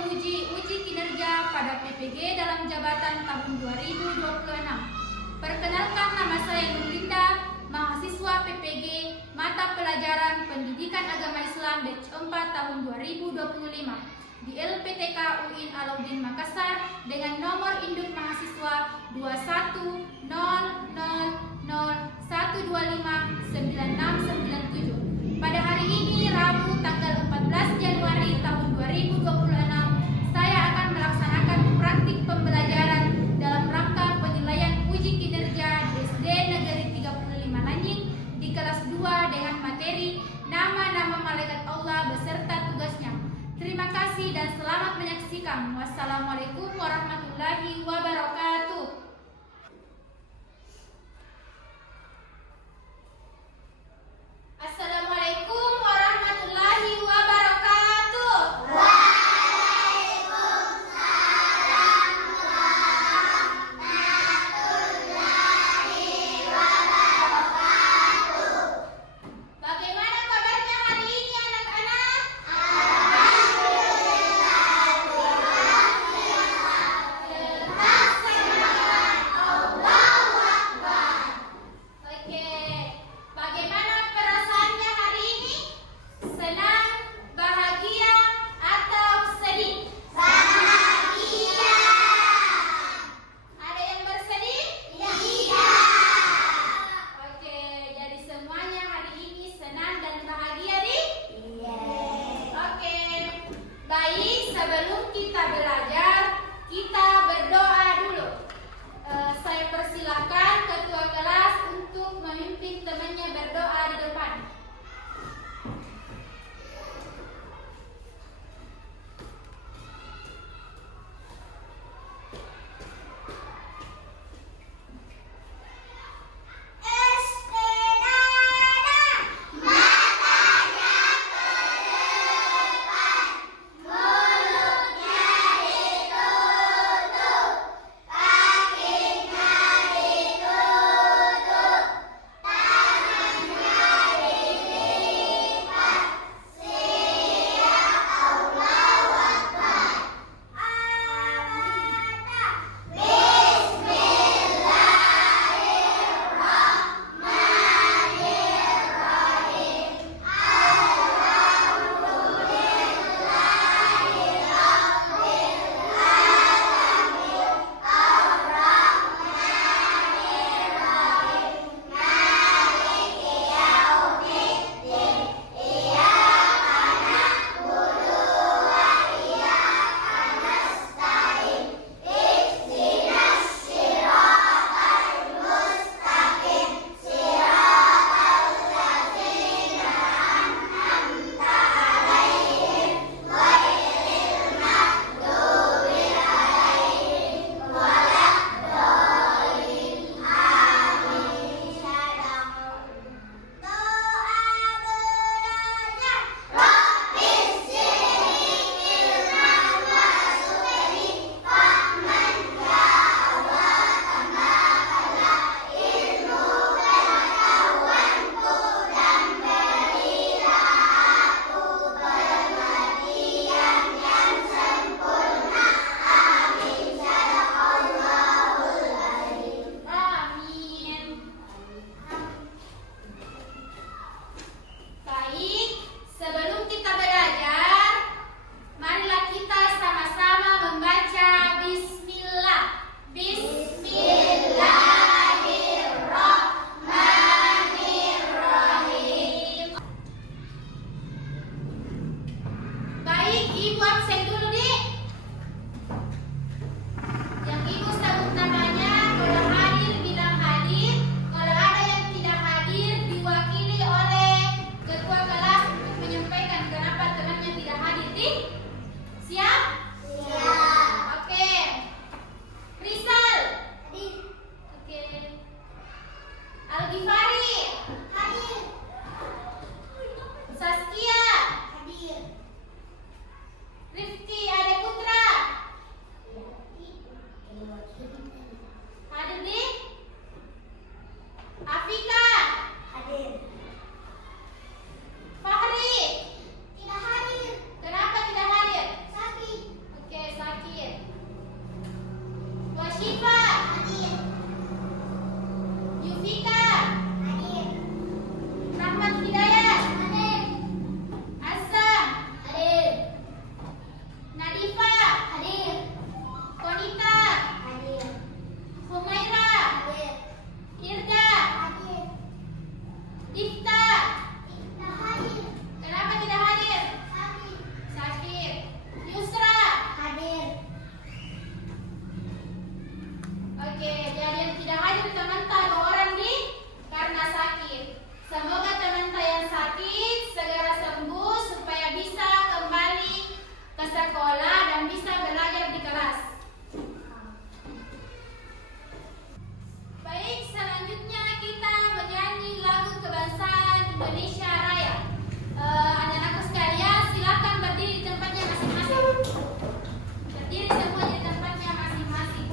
menguji uji kinerja pada PPG dalam jabatan tahun 2026. Perkenalkan, nama saya Nurlinda, mahasiswa PPG mata pelajaran Pendidikan Agama Islam batch 4 tahun 2025 di LPTK UIN Alauddin Makassar dengan nomor induk mahasiswa 2100125997. Pada hari ini, Rabu tanggal 14 Januari tahun 2026, saya akan melaksanakan praktik pembelajaran dalam rangka penilaian uji kinerja di SD Negeri 35 Lanying di kelas 2 dengan materi nama-nama malaikat Allah beserta tugasnya. Terima kasih dan selamat menyaksikan. Wassalamualaikum warahmatullahi wabarakatuh. Assalamualaikum warahmatullahi wabarakatuh. Waalaikumsalam warahmatullahi wabarakatuh. Bagaimana kabarnya hari ini anak-anak? Alhamdulillah, tetap semangat. kelas. Baik, selanjutnya kita menyanyi lagu kebangsaan Indonesia Raya. Anak-anakku sekalian, silakan berdiri di tempatnya masing-masing. Berdiri semua di tempatnya masing-masing.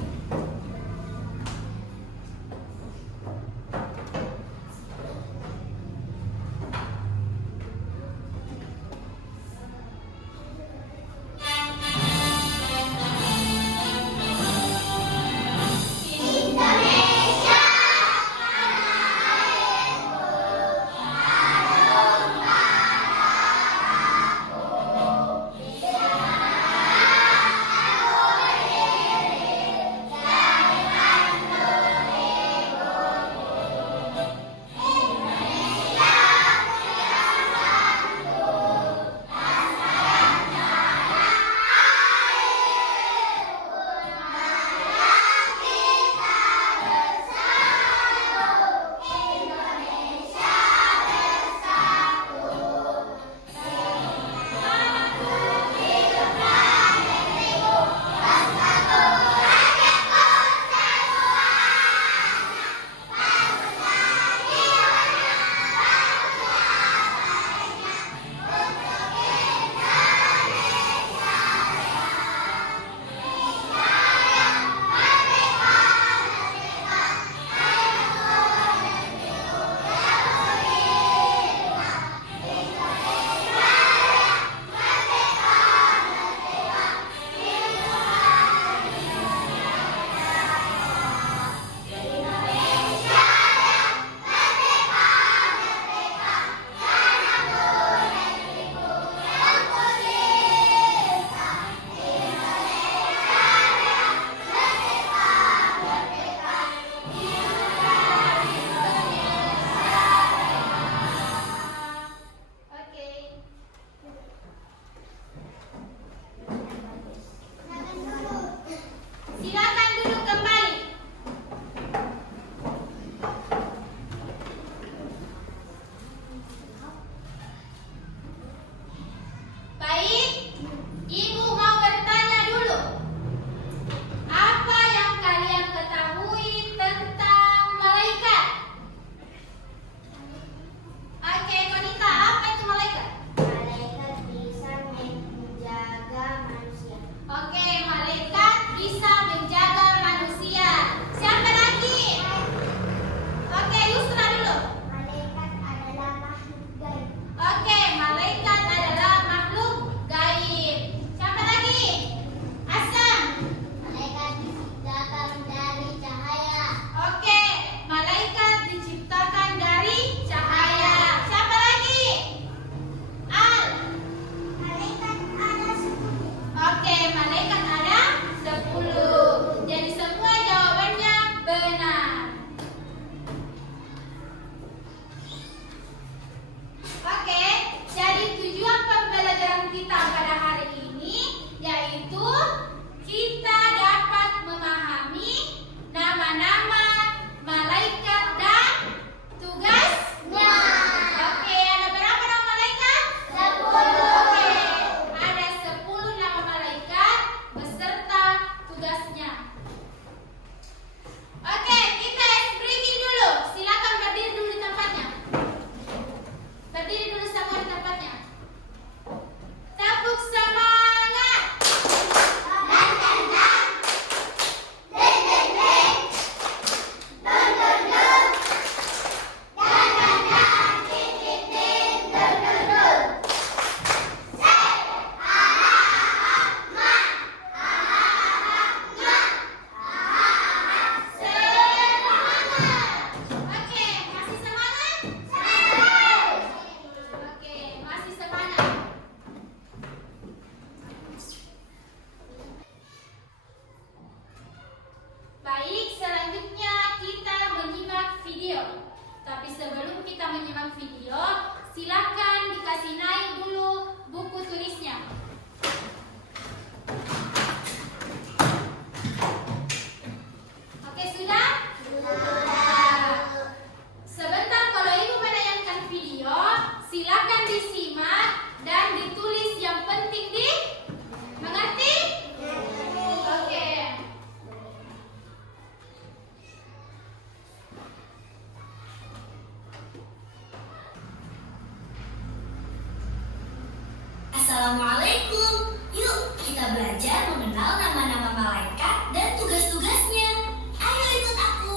belajar mengenal nama-nama malaikat dan tugas-tugasnya. Ayo ikut aku.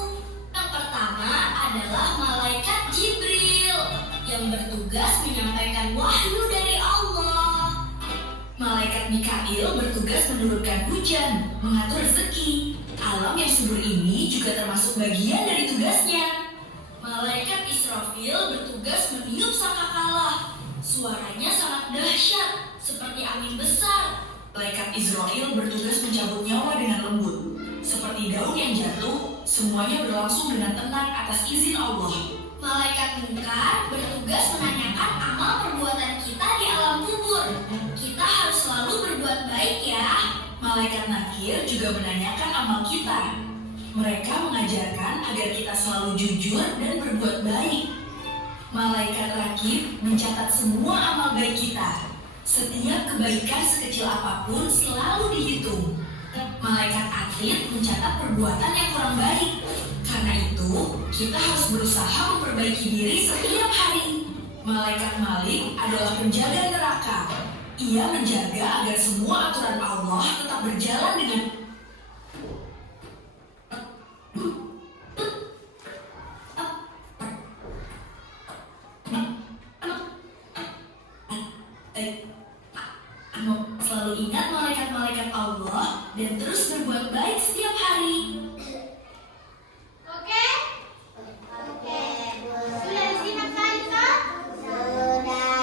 Yang pertama adalah malaikat Jibril yang bertugas menyampaikan wahyu dari Allah. Malaikat Mikail bertugas menurunkan hujan, mengatur rezeki. Alam yang subur ini juga termasuk bagian dari tugasnya. Malaikat Israfil bertugas meniup sangkakala. Suaranya sangat dahsyat, seperti angin besar. Malaikat Israel bertugas mencabut nyawa dengan lembut. Seperti daun yang jatuh, semuanya berlangsung dengan tenang atas izin Allah. Malaikat Munkar bertugas menanyakan amal perbuatan kita di alam kubur. Kita harus selalu berbuat baik ya. Malaikat Nakir juga menanyakan amal kita. Mereka mengajarkan agar kita selalu jujur dan berbuat baik. Malaikat Rakib mencatat semua amal baik kita. Setiap kebaikan sekecil apapun selalu dihitung. Malaikat Atid mencatat perbuatan yang kurang baik. Karena itu, kita harus berusaha memperbaiki diri setiap hari. Malaikat Malik adalah penjaga neraka. Ia menjaga agar semua aturan Allah tetap berjalan dengan selalu ingat malaikat-malaikat Allah dan terus berbuat baik setiap hari. Oke? Oke, Bu. Sudah disimak kan, Ustaz? Sudah.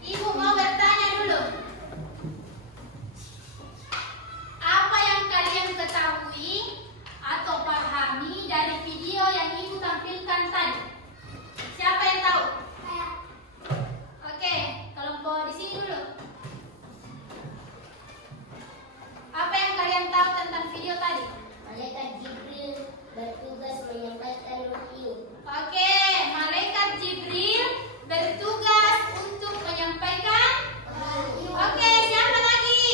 Ibu mau bertanya dulu. Apa yang kalian ketahui atau pahami dari video yang Ibu tampilkan tadi? Siapa yang tahu? Oke, kelompok di sini dulu. Apa yang kalian tahu tentang video tadi? Malaikat Jibril bertugas menyampaikan wahyu. Oke, malaikat Jibril bertugas untuk menyampaikan. Oke, siapa lagi?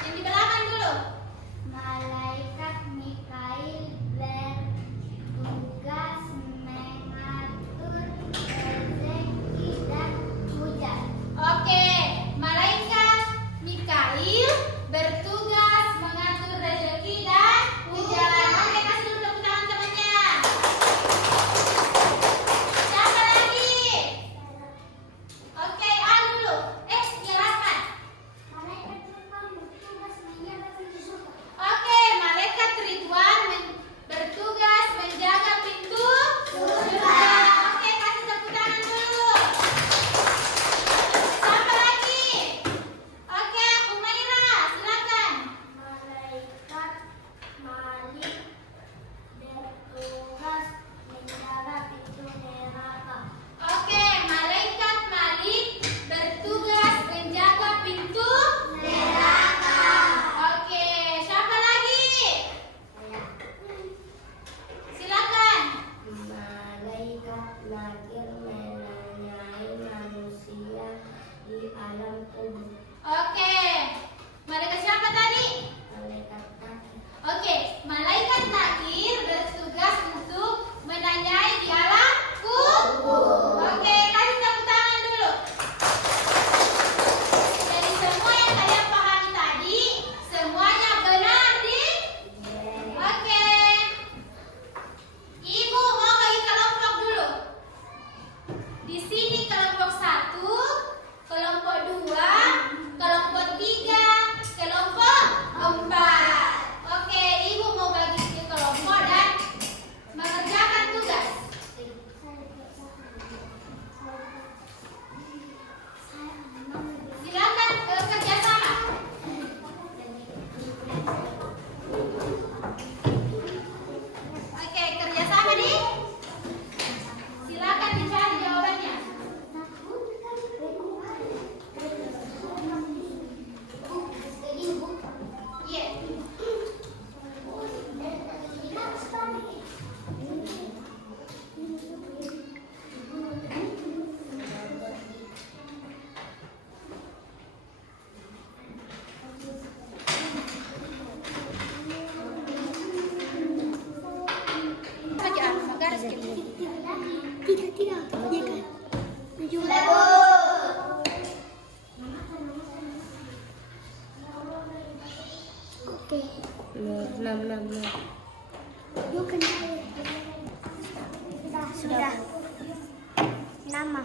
Yang di belakang dulu. Malaikat Mikail bertugas mengatur rezeki dan hujan. Oke, malaikat Mikail bertugas mengatur rezeki dan hujan. Oke, kasih dulu tepuk tangan temannya. Siapa lagi? Oke, dulu. Nyerahkan. Malaikat Ridwan bertugas menjaga pintu surga. Oke, malaikat Ridwan bertugas menjaga pintu surga. Oke, kasih tepuk tangan dulu. Siapa lagi? Oke, Umaira, silakan. Malaikat Malik bertugas menjaga pintu neraka. Oke, malaikat Malik bertugas menjaga pintu neraka. Oke, siapa lagi? Silakan. Malaikat Nakir menanyai manusia di alam kubur. Oke, malaikat siapa tadi? Malaikat Nakir. Oke, malaikat nakir bertugas untuk menanyai di alam kubur. Oke, kasih tepuk tangan dulu. Jadi semua yang kalian pahami tadi, semuanya benar di? Oke. Ibu mau bagi kelompok dulu. Di sini kelompok 1, kelompok 2, kelompok 3, kelompok 4. Oke, Ibu mau bagi ke kelompok dan mengerjakan tugas. Yuk kenalin. Sudah. Nama.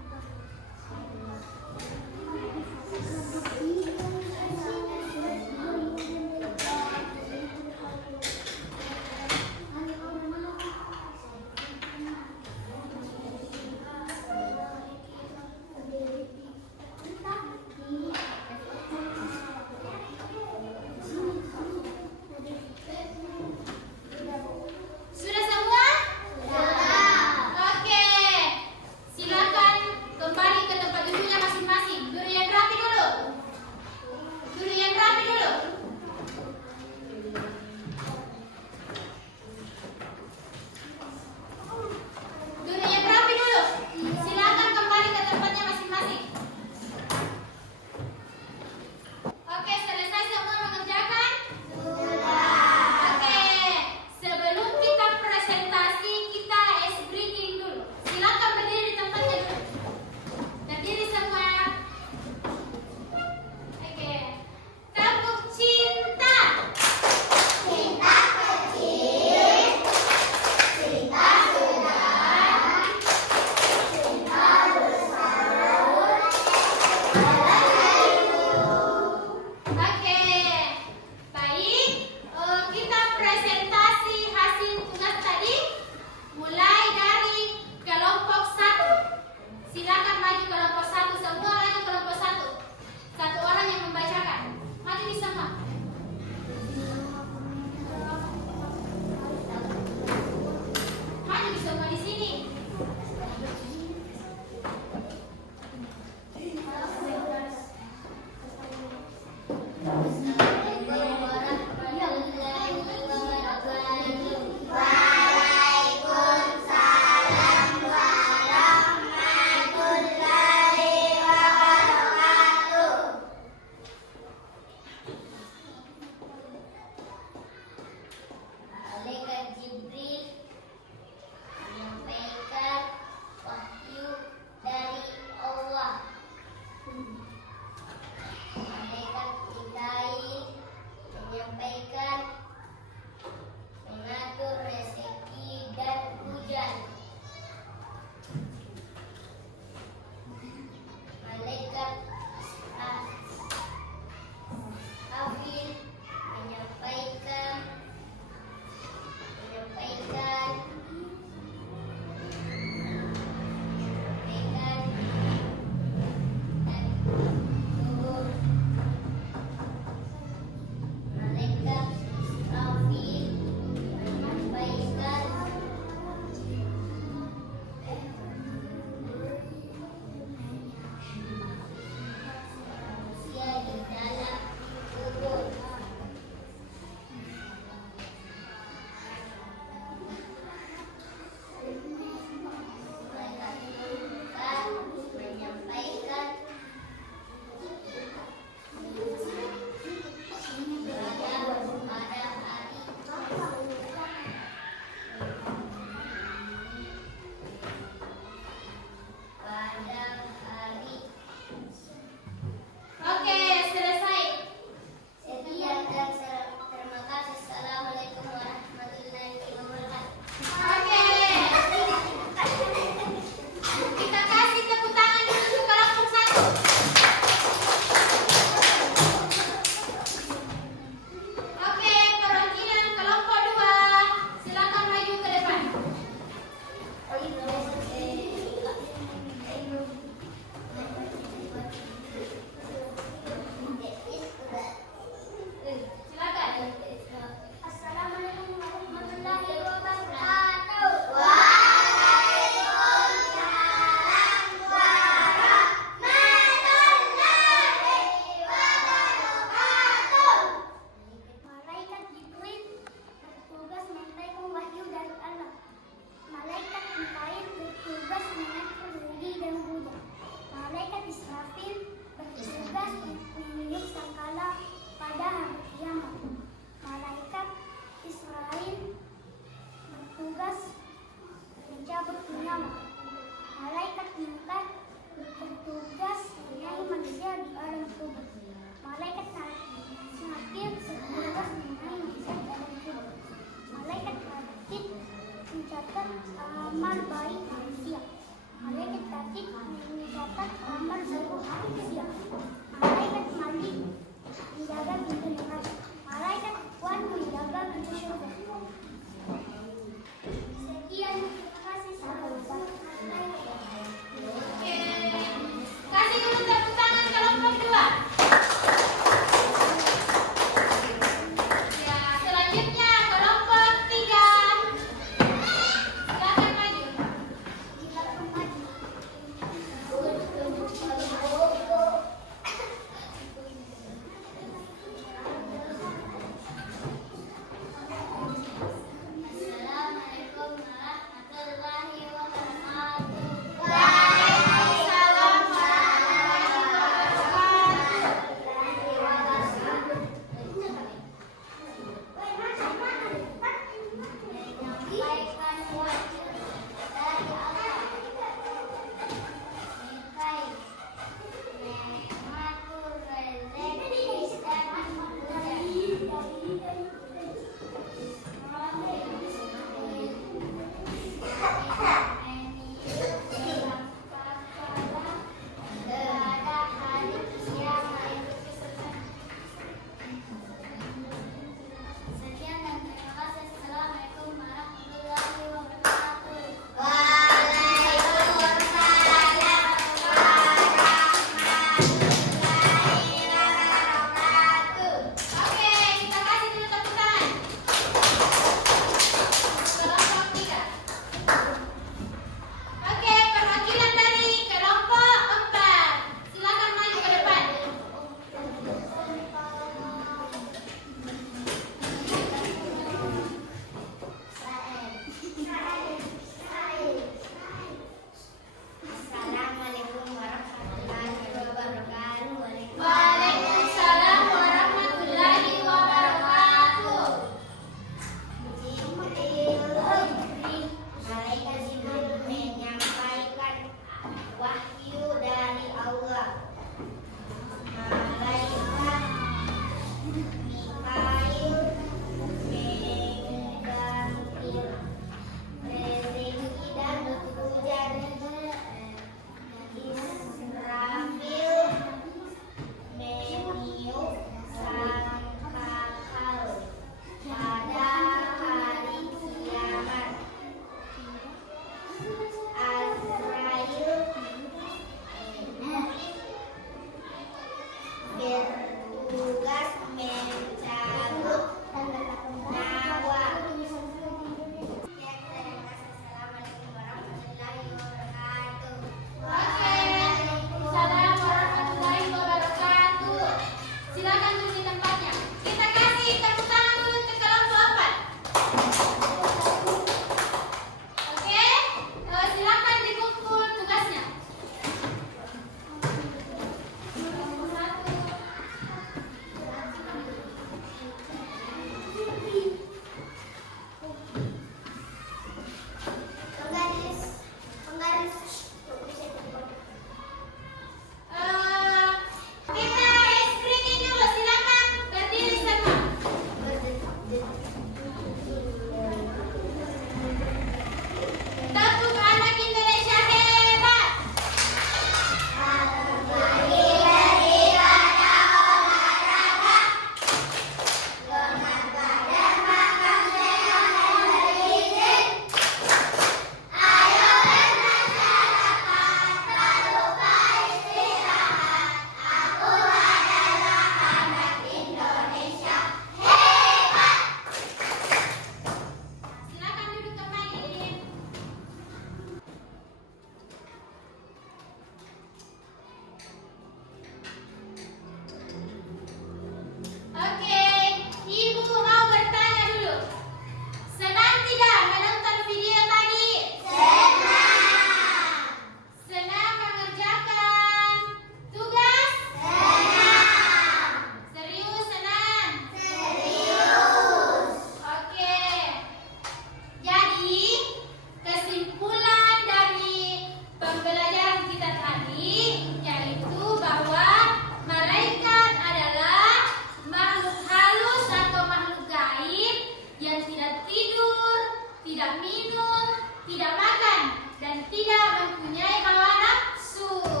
yang tidak tidur, tidak minum, tidak makan, dan tidak mempunyai hawa nafsu.